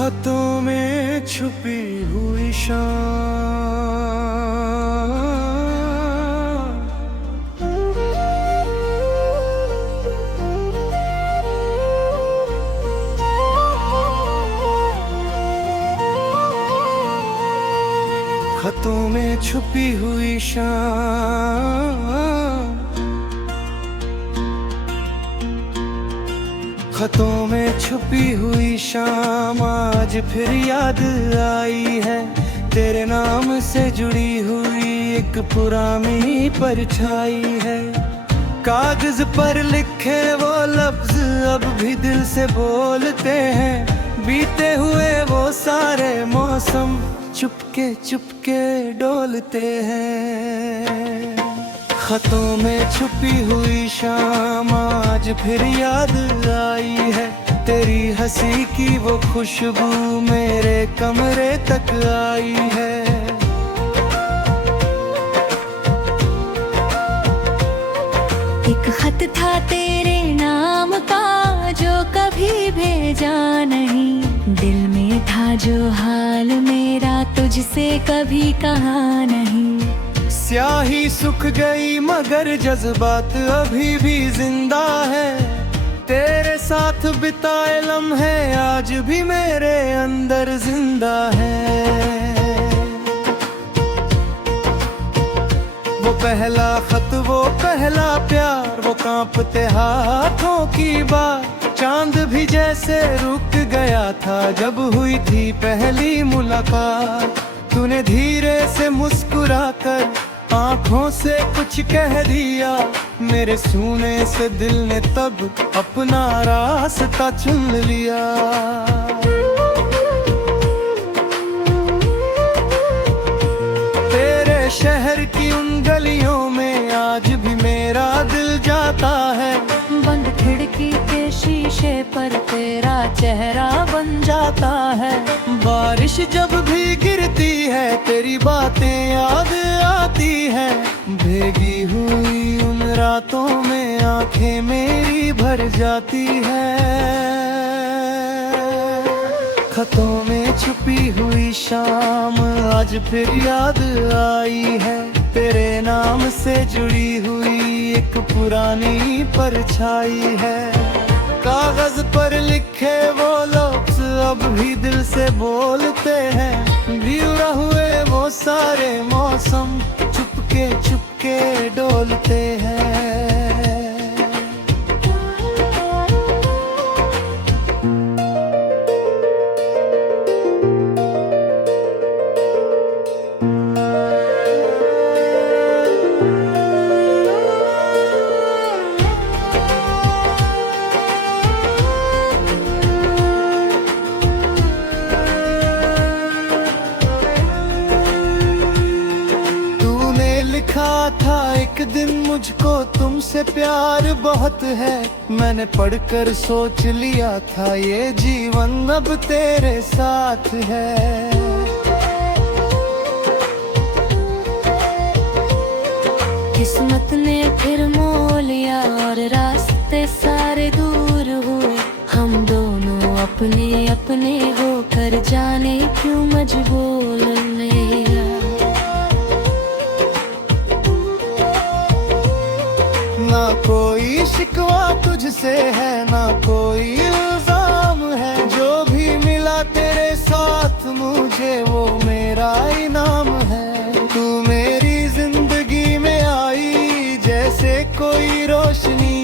खतों में छुपी हुई शाम, खतों में छुपी हुई शाम, खतों में छुपी हुई शाम आज फिर याद आई है। तेरे नाम से जुड़ी हुई एक पुरानी परछाई है। कागज पर लिखे वो लफ्ज अब भी दिल से बोलते हैं। बीते हुए वो सारे मौसम चुपके चुपके डोलते हैं। खतों में छुपी हुई शाम आज फिर याद आई है। तेरी हंसी की वो खुशबू मेरे कमरे तक आई है। एक खत था तेरे नाम का जो कभी भेजा नहीं। दिल में था जो हाल मेरा तुझसे कभी कहा नहीं। स्याही सूख गई मगर जज्बात अभी भी जिंदा है। तेरे साथ बिताए लम्हे आज भी मेरे अंदर जिंदा है। वो पहला खत, वो पहला प्यार, वो कांपते हाथों की बात। चांद भी जैसे रुक गया था जब हुई थी पहली मुलाकात। तूने धीरे से मुस्कुराकर आँखों से कुछ कह दिया। मेरे सुने से दिल ने तब अपना रास्ता चुन लिया। तेरे शहर की उन गलियों में आज भी मेरा दिल जाता है। बंद खिड़की के शीशे पर तेरा चेहरा बन जाता है। बारिश जब भी गिरती है तेरी बातें याद आती है। भीगी हुई उन रातों में आंखें मेरी भर जाती है। खतों में छुपी हुई शाम आज फिर याद आई है। तेरे नाम से जुड़ी हुई एक पुरानी परछाई है। कागज पर लिखे वो लफ्ज अब भी दिल से बोलते हैं। भीगा हुए वो सारे मौसम चुपके चुपके डोलते हैं। लिखा था एक दिन मुझको तुमसे प्यार बहुत है। मैंने पढ़कर सोच लिया था ये जीवन अब तेरे साथ है। किस्मत ने फिर मोह लिया और रास्ते सारे दूर हुए। हम दोनों अपने अपने होकर जाने क्यों मजबूर नहीं। ना कोई शिकवा तुझसे है ना कोई इल्जाम है। जो भी मिला तेरे साथ मुझे वो मेरा इनाम है। तू मेरी जिंदगी में आई जैसे कोई रोशनी।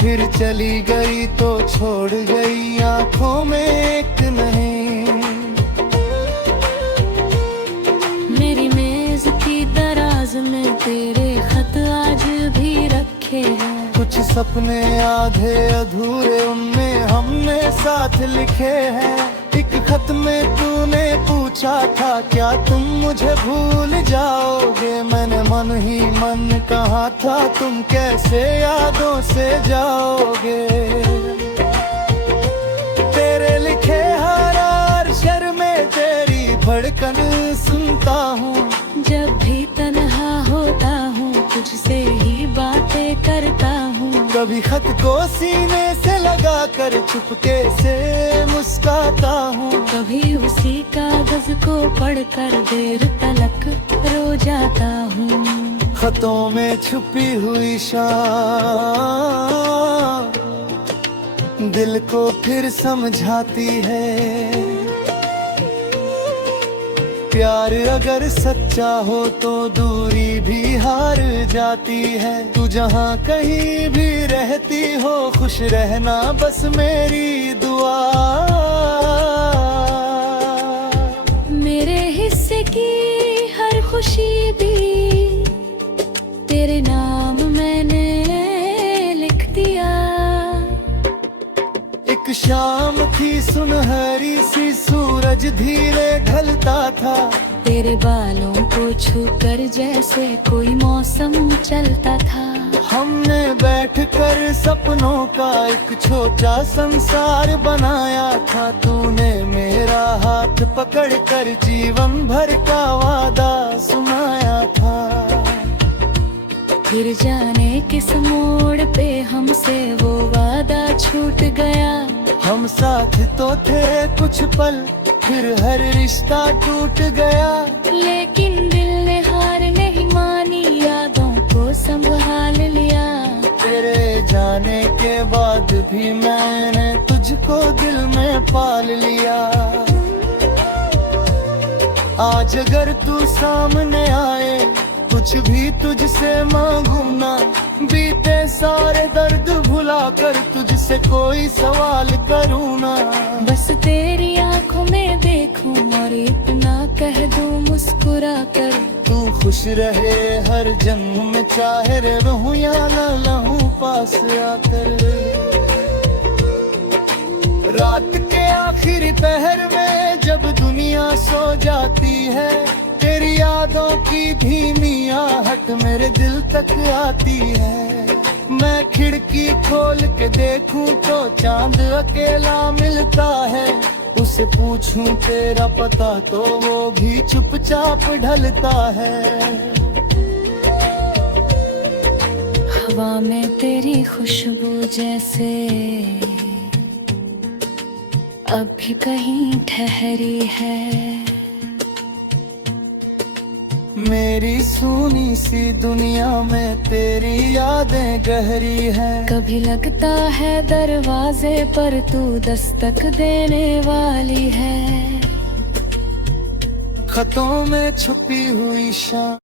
फिर चली गई तो छोड़ गई आंखों में एक नहीं। मेरी मेज की दराज में तेरे खत आज भी रखे हैं। कुछ सपने आधे अधूरे उनमें हमने साथ लिखे हैं। एक खत में तूने पूछा था क्या तुम मुझे भूल जाओगे। मैंने मन ही मन कहा था तुम कैसे यादों से जाओगे। तेरे लिखे हर अक्षर में तेरी धड़कन सुनता हूँ। जब भी तन्हा होता हूँ तुझसे ही बातें करता हूँ। कभी खत को सीने से लगा कर चुपके से मुस्काता हूँ। कभी उसी कागज को पढ़कर देर तलक रो जाता हूँ। खतों में छुपी हुई शाम दिल को फिर समझाती है। प्यार अगर सच्चा हो तो दूरी भी हार जाती है। तू जहाँ कहीं भी रहती हो खुश रहना बस मेरी दुआ। मेरे हिस्से की हर खुशी भी तेरे नाम मैंने लिख दिया। एक शाम थी सुनहरी सी सूरज धीरे ढलता था। तेरे बालों को छूकर जैसे कोई मौसम चलता था। हमने बैठकर सपनों का एक छोटा संसार बनाया था। तूने मेरा हाथ पकड़कर जीवन भर का वादा सुनाया था। फिर जाने किस मोड़ पे हमसे वो वादा छूट गया। हम साथ तो थे कुछ पल फिर हर रिश्ता टूट गया। लेकिन दिल ने हार नहीं मानी, यादों को संभाल लिया। तेरे जाने के बाद भी मैंने तुझको दिल में पाल लिया। आज अगर तू सामने आए कुछ भी तुझसे मांगू ना। बीते सारे दर्द भुला कर तुझसे कोई सवाल करूँ ना। बस तेरी आंखों में देखूं और इतना कह दूं मुस्कुरा कर। तू खुश रहे हर जन्म में चाहे रहूं या न रहूं पास आकर। रात के आखिरी पहर में जब दुनिया सो जाती है तेरी यादों की धीमी आहट मेरे दिल तक आती है। मैं खिड़की खोल के देखूं तो चांद अकेला मिलता है। उसे पूछूं तेरा पता तो वो भी चुपचाप ढलता है। हवा में तेरी खुशबू जैसे अब भी कहीं ठहरी है। मेरी सूनी सी दुनिया में तेरी यादें गहरी हैं। कभी लगता है दरवाजे पर तू दस्तक देने वाली है। खतों में छुपी हुई शाम